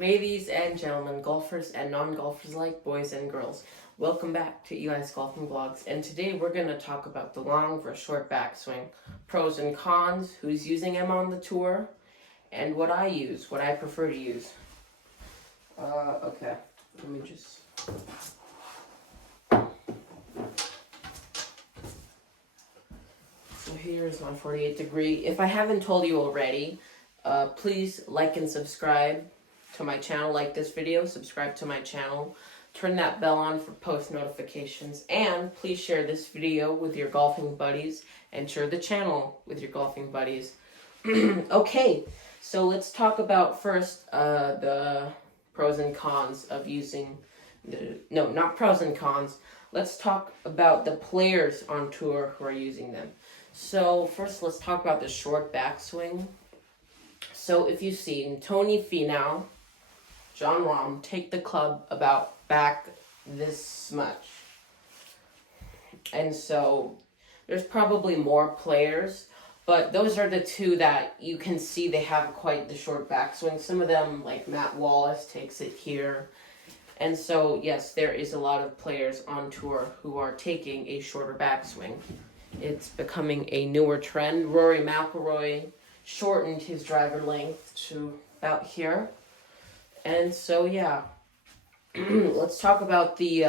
Ladies and gentlemen, golfers and non-golfers alike, boys and girls, welcome back to Eli's Golfing Vlogs, and today we're going to talk about the long versus short backswing, pros and cons, who's using them on the tour, and what I use, what I prefer to use. Okay, let me just... So here's my 48 degree. If I haven't told you already, please like and subscribe to my channel, like this video, subscribe to my channel, turn that bell on for post notifications, and please share this video with your golfing buddies and share the channel with your golfing buddies. Okay, so let's talk about first the pros and cons of using no, not pros and cons. Let's talk about the players on tour who are using them. So first, let's talk about the short backswing. So if you've seen Tony Finau, Jon Rahm take the club about back this much. And so there's probably more players, but those are the two that you can see they have quite the short backswing. Some of them, like Matt Wallace, takes it here. And so, yes, there is a lot of players on tour who are taking a shorter backswing. It's becoming a newer trend. Rory McIlroy shortened his driver length to about here. And so, yeah, let's talk about the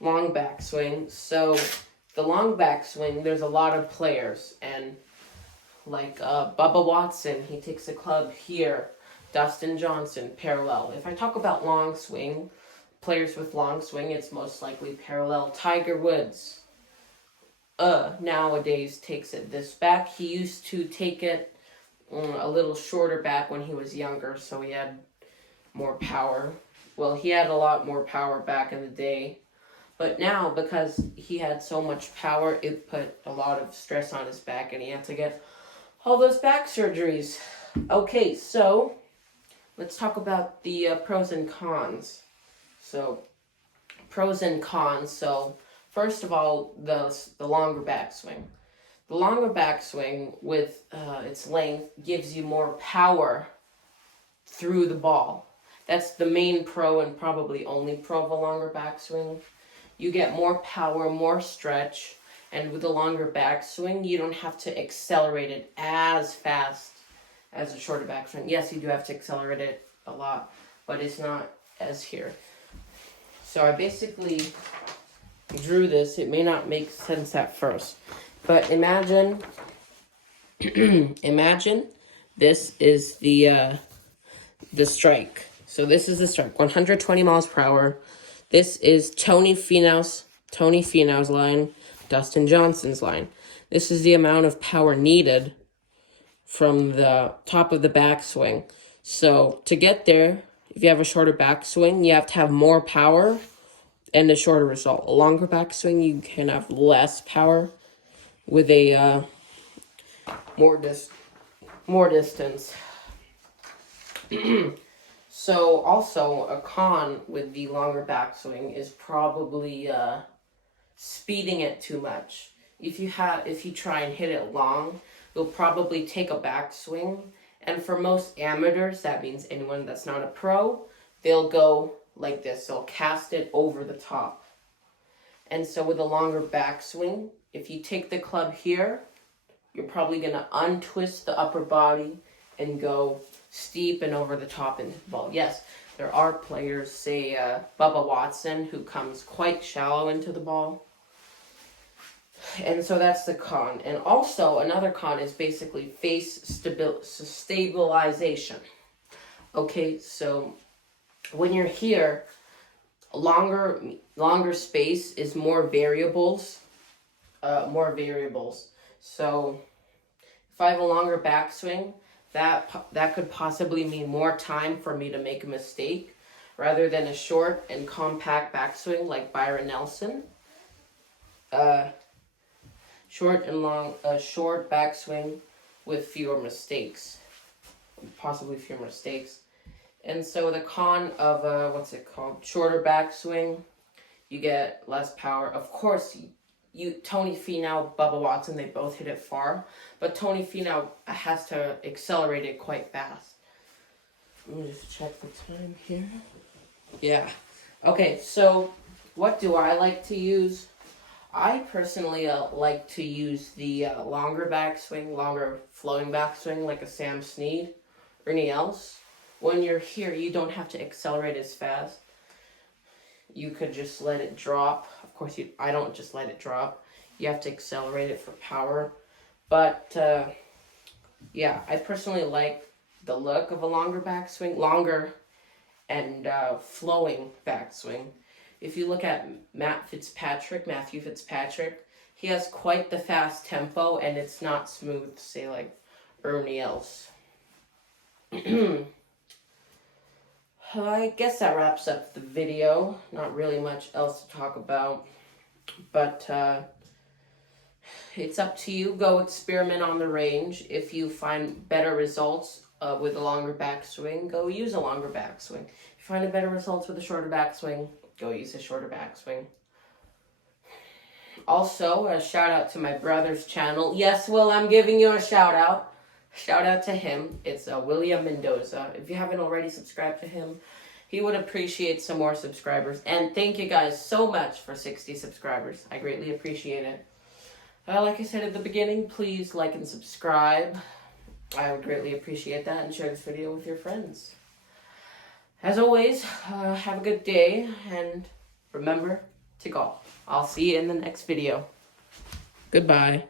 long backswing. So, the long backswing, there's a lot of players. And like Bubba Watson, he takes a club here. Dustin Johnson, parallel. If I talk about long swing, players with long swing, it's most likely parallel. Tiger Woods, nowadays takes it this back. He used to take it a little shorter back when he was younger, so he had more power. Well, he had a lot more power back in the day. But now, because he had so much power, it put a lot of stress on his back, and he had to get all those back surgeries. Okay, so let's talk about the pros and cons. So, pros and cons. So, first of all, the longer backswing. The longer backswing with its length gives you more power through the ball. That's the main pro and probably only pro of a longer backswing. You get more power, more stretch, and with a longer backswing, you don't have to accelerate it as fast as a shorter backswing. Yes, you do have to accelerate it a lot, but it's not as here. So I basically drew this. It may not make sense at first, but imagine imagine this is the strike. So this is the strike, 120 miles per hour. This is Tony Finau's line, Dustin Johnson's line. This is the amount of power needed from the top of the backswing. So to get there, if you have a shorter backswing, you have to have more power and a shorter result. A longer backswing, you can have less power with a more distance. So also a con with the longer backswing is probably speeding it too much. If you try and hit it long, you'll probably take a backswing, and for most amateurs, that means anyone that's not a pro, they'll go like this. They'll cast it over the top. And so with a longer backswing, if you take the club here, you're probably going to untwist the upper body and go steep and over the top into the ball. Yes, there are players, say Bubba Watson, who comes quite shallow into the ball. And so that's the con. And also another con is basically face stabilization. Okay, so when you're here, longer space is more variables. So if I have a longer backswing, that could possibly mean more time for me to make a mistake rather than a short and compact backswing like Byron Nelson. Short backswing with fewer mistakes, possibly fewer mistakes. And so the con of shorter backswing, you get less power. Of course, Tony Finau, Bubba Watson, they both hit it far, but Tony Finau has to accelerate it quite fast. Let me just check the time here. Yeah. Okay, so what do I like to use? I personally like to use the longer backswing, longer flowing backswing, like a Sam Snead or anything else. When you're here, you don't have to accelerate as fast. You could just let it drop. Of course, I don't just let it drop. You have to accelerate it for power. But yeah, I personally like the look of a longer backswing, longer and flowing backswing. If you look at Matthew Fitzpatrick, he has quite the fast tempo, and it's not smooth, say like Ernie else. I guess that wraps up the video. Not really much else to talk about, but it's up to you. Go experiment on the range. If you find better results with a longer backswing, go use a longer backswing. If you find a better results with a shorter backswing, go use a shorter backswing. Also, a shout out to my brother's channel. Yes, Will, I'm giving you a shout out. Shout out to him. It's Eli Mendoza. If you haven't already subscribed to him, he would appreciate some more subscribers. And thank you guys so much for 60 subscribers. I greatly appreciate it. Like I said at the beginning, please like and subscribe. I would greatly appreciate that, and share this video with your friends. As always, have a good day, and remember to golf. I'll see you in the next video. Goodbye.